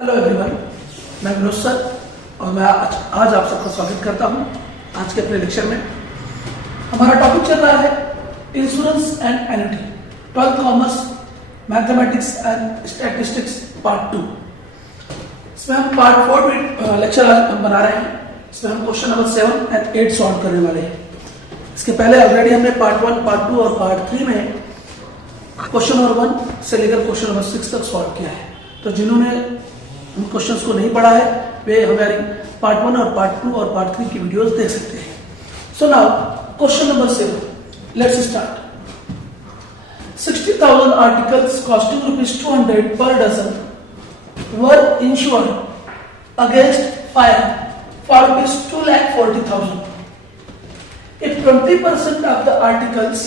Hello everyone, मैं Vinod sir और मैं आज आप सबका स्वागत करता हूं आज के अपने लेक्चर में। हमारा टॉपिक चल रहा है insurance and annuity 12th commerce mathematics and statistics part 2। इसमें हम पार्ट 4 में लेक्चर बना रहे हैं। इसमें हम क्वेश्चन नंबर 7 एंड 8 सॉल्व करने वाले हैं। इसके पहले ऑलरेडी हमने पार्ट 1, पार्ट 2 और पार्ट 3 में क्वेश्चन नंबर 1 से लेकर क्वेश्चन नंबर 6 तक सॉल्व किया है। तो जिन्होंने उन क्वेश्चंस को नहीं पढ़ा है वे हमारी पार्ट 1 और पार्ट 2 और पार्ट 3 की वीडियोस देख सकते हैं। So now question number 7, let's start. 60,000 articles costing ₹200 per dozen were insured against fire for ₹240,000. If 20% of the articles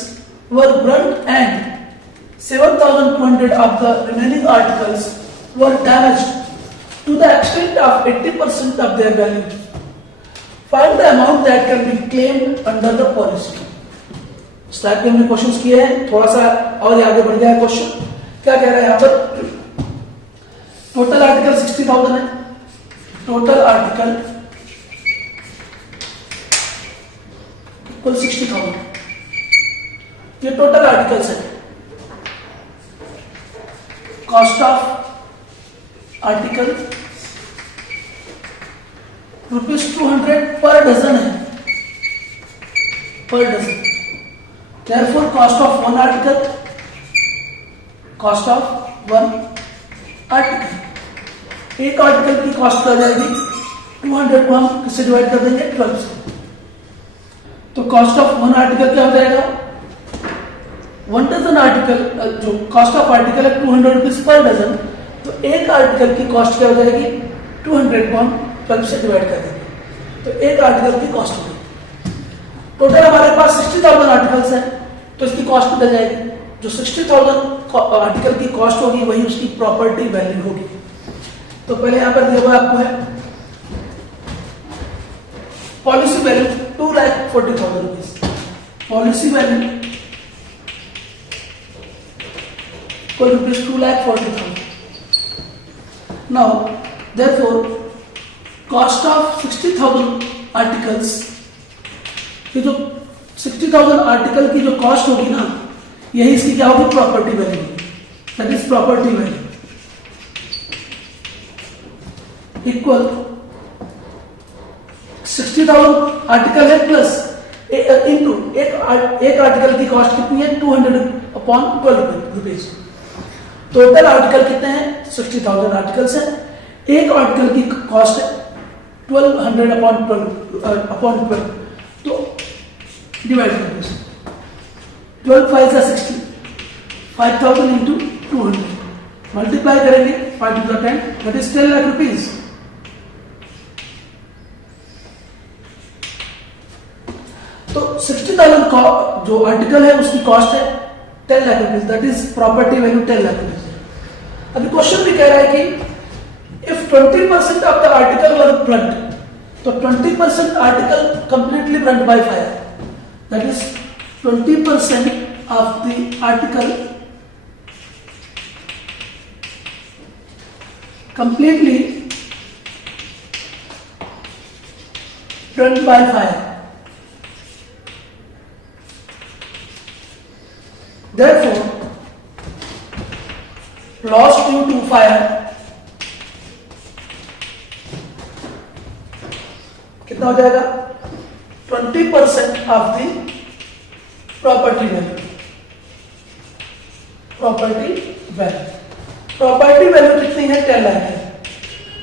were burnt and 7,200 of the remaining articles were damaged to the extent of 80% of their value, find the amount that can be claimed under the policy. Slide पे हमने questions किए हैं, थोड़ा सा और आगे बढ़ गया है क्वेश्चन। क्या कह रहा है यहाँ पर? टोटल आर्टिकल 60,000 है। टोटल आर्टिकल कुल 60,000, ये टोटल आर्टिकल्स है। Cost of article ₹200 per dozen है, per dozen. Therefore, cost of one article, cost of one article, एक आर्टिकल की कॉस्ट क्या जाएगी? 200 को हम किससे डिवाइड कर देंगे? 12 से। तो कॉस्ट ऑफ वन आर्टिकल क्या हो जाएगा? 1 डजन आर्टिकल, जो कॉस्ट ऑफ आर्टिकल है ₹200 पर डजन, तो एक आर्टिकल की कॉस्ट क्या हो जाएगी? 200 को हम 12 से डिवाइड कर देंगे, तो एक आर्टिकल की कॉस्ट होगी। टोटल हमारे पास 60,000 आर्टिकल्स हैं, तो इसकी कॉस्ट निकल जाएगी। जो 60,000 आर्टिकल की कॉस्ट होगी वही उसकी प्रॉपर्टी वैल्यू होगी। तो पहले यहां पर दिया हुआ आपको है पॉलिसी वैल्यू ₹240,000। पॉलिसी वैल्यू को ₹240,000। Now therefore cost of 60,000 articles, ये जो 60,000 आर्टिकल की जो कॉस्ट होगी ना, यही इसकी क्या होगी? Property value. That is property value equal 60,000 article है प्लस इनटू एक आर्टिकल की कॉस्ट कितनी है? 200/12 रुपीज। टोटल आर्टिकल कितने हैं? 60,000 आर्टिकल्स हैं। एक आर्टिकल की कॉस्ट है 1200/12, तो डिवाइड कर दो। 12 5 जा 60, 5,000 इंटू 200 मल्टीप्लाई करेंगे 5 to the 10, that is 10 lakh rupees. तो 60,000 जो आर्टिकल है उसकी कॉस्ट है 10 lakh rupees, that is property value 10 lakh rupees. अभी क्वेश्चन भी कह रहा है कि if 20% of the article were Brunt, तो 20% article completely Brunt by fire, that is 20% of the article completely burned by fire. Therefore, loss due to fire कितना हो जाएगा? 20% of the property value. Property value, property value कितनी है? 10 लाख है,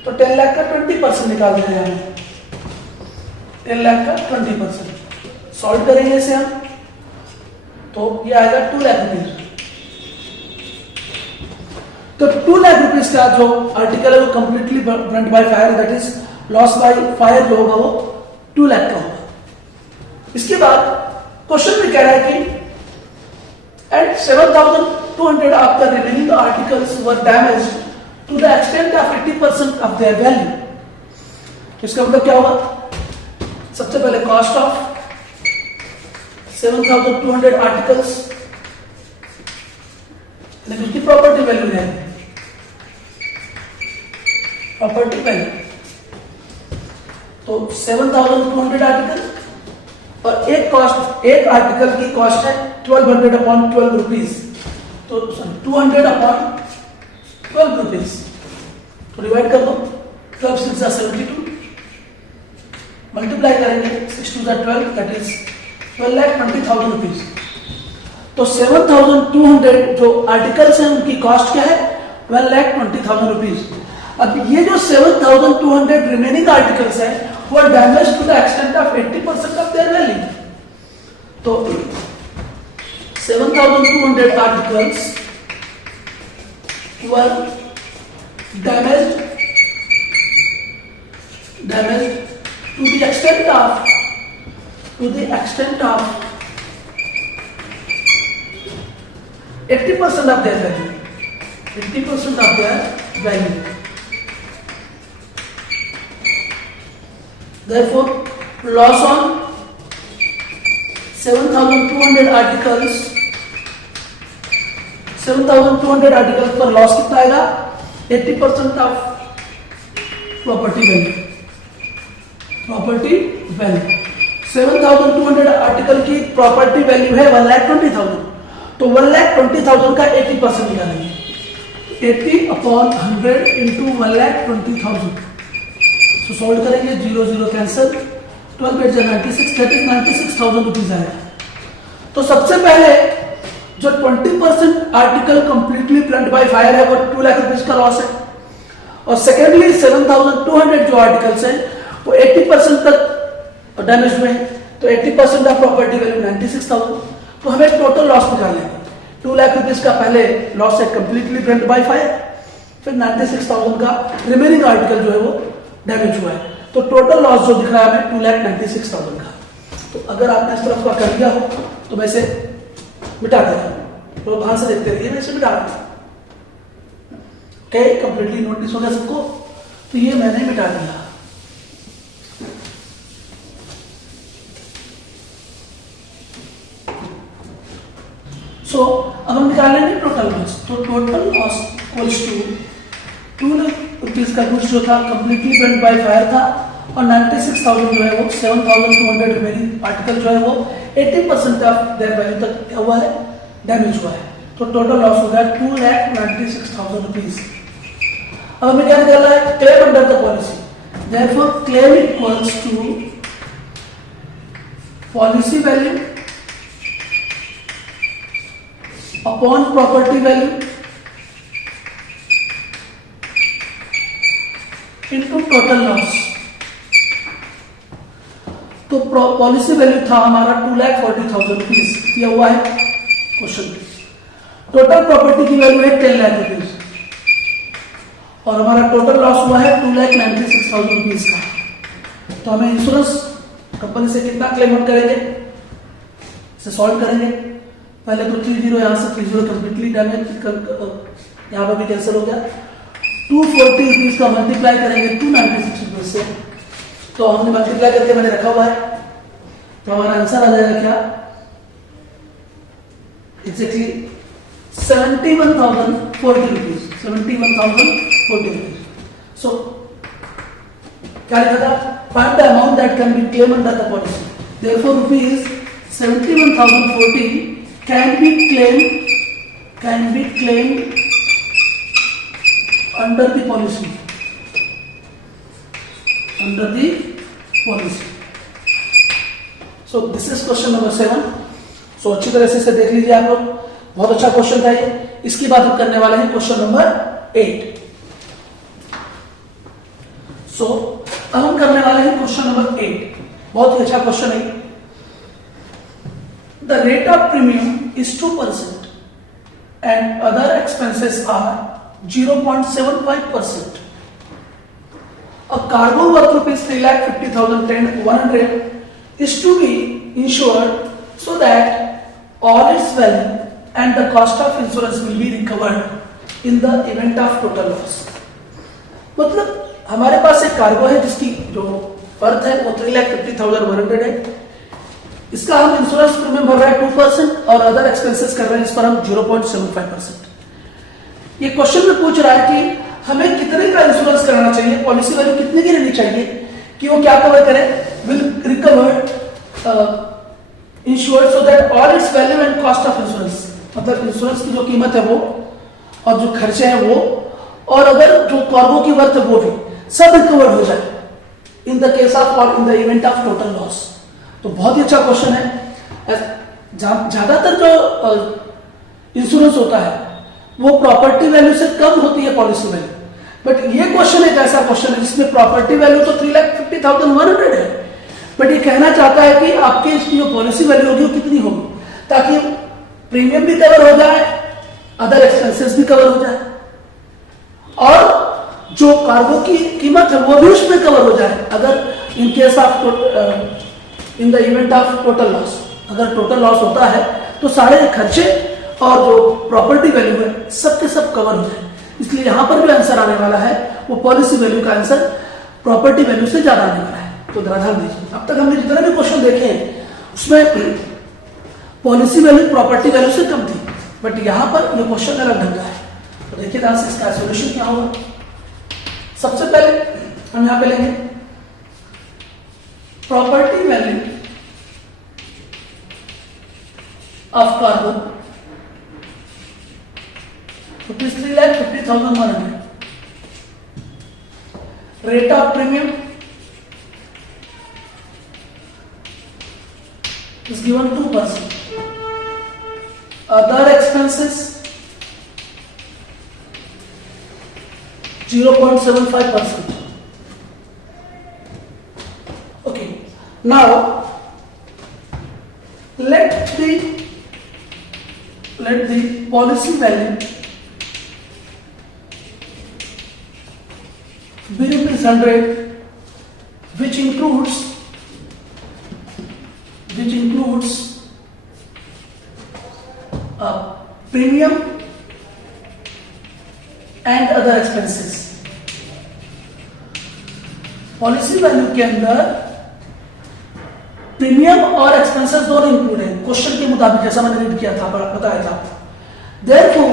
तो 10 लाख का 20% निकाल देंगे हम। 10 लाख का 20% सॉल्व करेंगे इसे हम, तो ये आएगा 2 लाख रुपीज। तो 2 लाख रुपीज का जो आर्टिकल है वो completely Brunt by fire, that is loss by fire जो होगा वो 2 लाख का होगा। इसके बाद क्वेश्चन में कह रहा है कि at 7,200 of the remaining articles were damaged to the extent of 80% of their value. इसका मतलब क्या होगा? सबसे पहले कॉस्ट ऑफ 7,200 आर्टिकल्स, उसकी प्रॉपर्टी वैल्यू है प्रॉपर्टी वैल्यू। तो 7,200 आर्टिकल और एक आर्टिकल की कॉस्ट है 1200 अपॉन 12 रुपीज, तो 200 अपॉन 12 रुपीज। तो डिवाइड कर दो, 12 6 जा 72, मल्टीप्लाई करेंगे 6 2 जा 12, दैट इज 12,20,000 रुपीज। तो 7,200 जो आर्टिकल्स हैं उनकी कॉस्ट क्या है? 12,20,000 रुपीज। अब ये जो 7,200 रिमेनिंग आर्टिकल्स हैं वो damage to the extent of 80% of their value. तो 7,200 articles were damaged to the extent of 80% of their value. 80% of their value. Therefore, loss on 7,200 articles, 7,200 articles पर लॉस कितना आएगा? 80% of property value. Property value 7,200 article की property value है 1,20,000, तो 1,20,000 का 80% निकालेंगे। 80 upon 100 into 1,20,000। तो सॉल्व करेंगे, 0 0 कैंसिल, 12 8 96, दैट इज 96,000 रुपीज आएगा। तो सबसे पहले जो 20% article completely blunt by fire है वो 2 लाख रुपीज का लॉस है, और सेकेंडली 7,200 जो आर्टिकल्स हैं वो 80% तक डैमेज हुए हैं, तो 80% ऑफ प्रॉपर्टी वैल्यू 96,000। तो हमें टोटल लॉस निकालना है। 2 लाख रुपीज का पहले लॉस है कंप्लीटली ब्लंट बाय फायर, फिर 96,000 का रिमेनिंग आर्टिकल जो है वो डैमेज हुआ है। तो टोटल लॉस जो दिख रहा है हमें 2,96,000 का। तो अगर आपने इस तरफ का कर लिया हो तो मैं इसे मिटा देता हूं, तो ध्यान से देखते रहिए, मैं इसे मिटा देता हूं। ओके, कंप्लीटली नोटिस हो गया सबको? तो ये मैंने मिटा दिया। सो अब हम निकालेंगे टोटल लॉस। तो total loss equals to 2 lakh rupees का गुड्स जो था कंप्लीटली ब्लंट बाय फायर था, और 96,000 जो है वो 7,200 रिमेनिंग आर्टिकल जो है वो 80% ऑफ देयर वैल्यू तक क्या हुआ है? डैमेज हुआ है। तो टोटल लॉस हो गया 2,96,000 रुपीज। अब हमें क्या निकालना है? Claim under the policy. Therefore claim equals to policy value upon property value into total loss. तो पॉलिसी वैल्यू था हमारा 2,40,000 रुपीज, दिया हुआ है क्वेश्चन। टोटल प्रॉपर्टी की वैल्यू है 10 लाख रुपीज, और हमारा टोटल लॉस हुआ है 2,96,000 रुपीज का। तो हमें इंश्योरेंस कंपनी से कितना क्लेम आउट करेंगे? इसे सॉल्व करेंगे। पहले तो 30 यहां से 30 कंप्लीटली डैमेज, यहां पर भी कैंसिल हो गया। 240 रुपीज का मल्टीप्लाई करेंगे 296 रुपीज से, तो हमने मल्टीप्लाई करके मैंने रखा हुआ है, तो हमारा आंसर आ जाएगा क्या? Exactly 71,040 rupees. 71,040 रुपीज। सो क्या लिखा था? Find the amount that can be claim under the policy. Therefore rupees 71,040 can be claimed under the policy. So this is question number 7. So अच्छी तरह से इसे देख लीजिए आप लोग, बहुत अच्छा क्वेश्चन था ये। इसके बाद हम करने वाले हैं क्वेश्चन नंबर 8। सो अब हम करने वाले हैं क्वेश्चन नंबर 8। बहुत ही अच्छा क्वेश्चन है। The rate of premium is 2% and other expenses are 0.75%. A cargo worth rupees 3,50,100 is to be insured so that all its value and the cost of insurance will be recovered in the event of total loss. मतलब हमारे पास एक cargo है जिसकी जो worth है वो 3,50,100 है। इसका हम इंश्योरेंस प्रीमियम भर रहे हैं 2% और अदर एक्सपेंसेस कर रहे हैं इस पर हम 0.75%। ये क्वेश्चन में पूछ रहा है कि हमें कितने का इंश्योरेंस कराना चाहिए, पॉलिसी वैल्यू कितने की रहनी चाहिए कि वो क्या कवर करे, will recover insured so that all it's value and cost of insurance, मतलब इंश्योरेंस की जो कीमत है वो और जो खर्चे हैं वो और अगर जो कार्गो की वर्थ है वो भी सब रिकवर हो जाए इन द केस ऑफ और in the event of total loss. तो बहुत ही अच्छा क्वेश्चन है। ज्यादातर जो इंश्योरेंस होता है वो प्रॉपर्टी वैल्यू से कम होती है पॉलिसी वैल्यू, बट ये क्वेश्चन एक ऐसा क्वेश्चन है जिसमें प्रॉपर्टी वैल्यू तो 3,50,100 है, बट ये कहना चाहता है कि आपके इसकी जो पॉलिसी वैल्यू होगी वो कितनी होगी ताकि प्रीमियम भी कवर हो जाए, अदर एक्सपेंसेस भी कवर हो जाए और जो कार्गो की कीमत है वो भी उसमें कवर हो जाए अगर in case of in the event of total loss, अगर टोटल लॉस होता है तो सारे खर्चे और जो प्रॉपर्टी वैल्यू है सब के सब कवर हो जाए। इसलिए यहां पर जो आंसर आने वाला है वो पॉलिसी वैल्यू का आंसर प्रॉपर्टी वैल्यू से ज्यादा आने वाला है। तो ध्यान दीजिए, अब तक हमने जितने भी क्वेश्चन देखे हैं उसमें पॉलिसी वैल्यू प्रॉपर्टी वैल्यू से कम थी, बट यहां पर ये क्वेश्चन अलग ढंग का है। तो देखिए ध्यान से इसका सॉल्यूशन क्या होगा। सबसे पहले हम यहां पे लेंगे property value of cargo rupees 3,50,100, rate of premium is given 2%, other expenses 0.75%. Okay, now let the policy value be rupees 100, which includes premium and other expenses। Policy value के अंदर प्रीमियम और एक्सपेंसेस दोनों इंक्लूड है question के मुताबिक, जैसा मैंने read किया था, बताया था। Therefore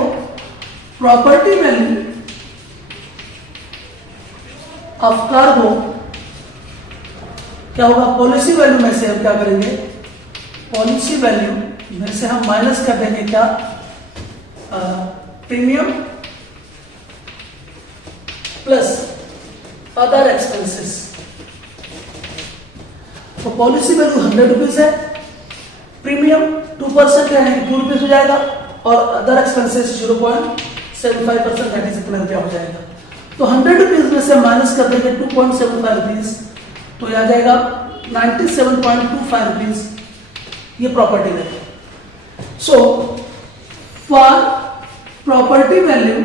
property value of cargo क्या होगा, पॉलिसी वैल्यू में से हम क्या करेंगे, पॉलिसी वैल्यू में से हम माइनस कर देंगे क्या, प्रीमियम प्लस अदर एक्सपेंसेस। तो पॉलिसी वैल्यू 100 रुपीज है, प्रीमियम 2% यानी कि 2 रुपीज हो जाएगा और अदर एक्सपेंसेस 0.75% यानी कितना रुपया हो जाएगा। तो 100 रुपीज में से माइनस कर देंगे 2.75 रुपीज, तो यह आ जाएगा 97.25 रुपीज, ये property value. So for property value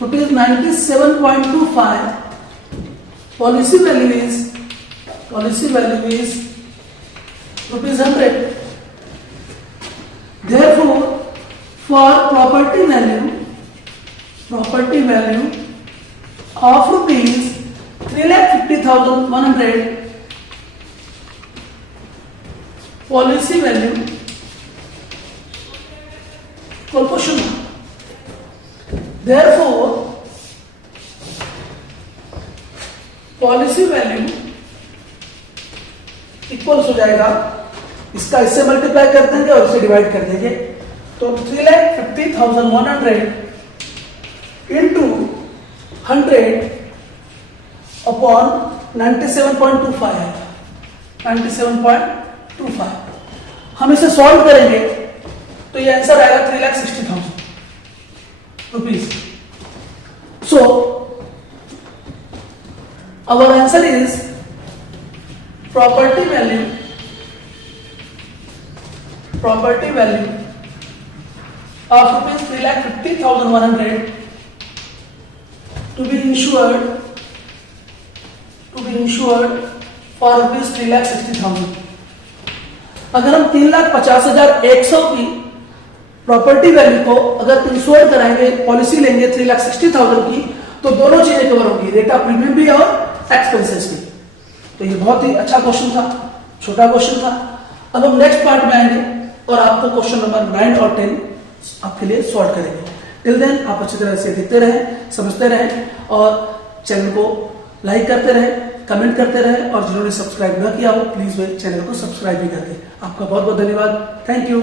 rupees 97.25, policy value is rupees 100। Therefore, for property value of rupees 3,50,100, policy value proportional। Therefore, policy value equals हो जाएगा, इसका इससे मल्टीप्लाई कर देंगे और इसे डिवाइड कर देंगे, तो 3,50,100 इंटू 100 अपॉन 97.25 है, 97.25। हम इसे सॉल्व करेंगे तो ये आंसर आएगा 3,60,000 rupees. So our answer is property value of rupees 3,50,100 to be insured for rupees 3,60,000। अगर हम 3,50,100 की प्रॉपर्टी वैल्यू को अगर इंश्योर कराएंगे, पॉलिसी लेंगे 3,60,000 की, तो दोनों चीजें कवर होंगी, रेट ऑफ प्रीमियम भी और एक्सपेंसेस भी। तो ये बहुत ही अच्छा क्वेश्चन था, छोटा क्वेश्चन था। अब हम नेक्स्ट पार्ट में आएंगे और आपको क्वेश्चन नंबर 9 और 10 आपके लिए सॉल्व करेंगे। टिल देन आप अच्छी तरह से देखते रहें, समझते रहें और चैनल को लाइक करते रहें, कमेंट करते रहें और जिन्होंने सब्सक्राइब ना किया हो प्लीज वे चैनल को सब्सक्राइब भी कर दें। आपका बहुत बहुत धन्यवाद। Thank you.